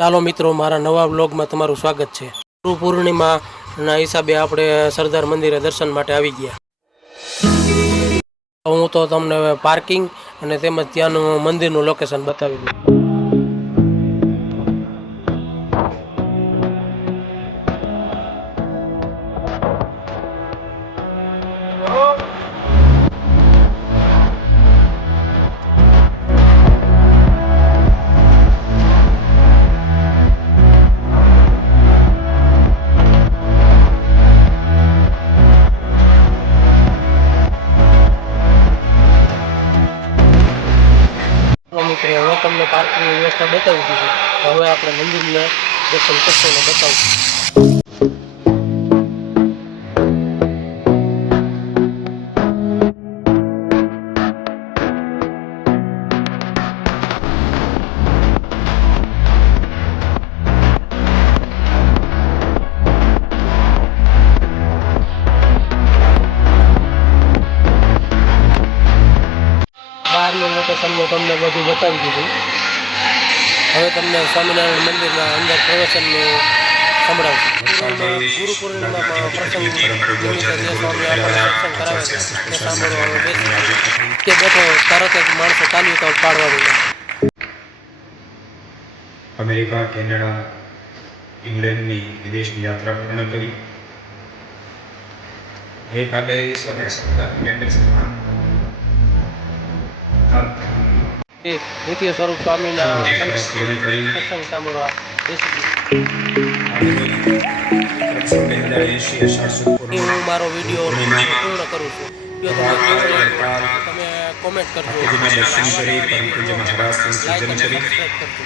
ચાલો મિત્રો, મારા નવા વ્લોગમાં તમારું સ્વાગત છે। ગુરુ પૂર્ણિમાના હિસાબે આપણે સરદાર મંદિરે દર્શન માટે આવી ગયા। હું તો તમને પાર્કિંગ અને તેમજ ત્યાંનું મંદિરનું લોકેશન બતાવી દઉં। મિત્રો, હવે તમને પાર્કિંગની વ્યવસ્થા બતાવી દીધી। હવે આપણે મંદિરને દર્શન કરશું અને બતાવશું। 12નું લોકેશન તમને બધું બતાવી દીધું। હવે તમને સ્વામિનારાયણ મંદિરના અંદર પ્રવેશનનું સંભળાવશું। ગુરુ પૂર્ણિમામાં પ્રસંગ કે બેઠો તરત જ માણસો ચાલ્યું તો પાડવા માંડ્યા। અમેરિકા, કેનેડા, ઇંગ્લેન્ડની વિદેશની યાત્રા પૂર્ણ કરી ગઈકાલે દ્વિતીય સ્વરૂપ સ્વામીના સત્સંગ સાંભળવા હું મારો વિડીયો પૂર્ણ કરું છું। જો તમે કોમેન્ટ કરજો, લાઈક અને સબસ્ક્રાઈબ કરજો।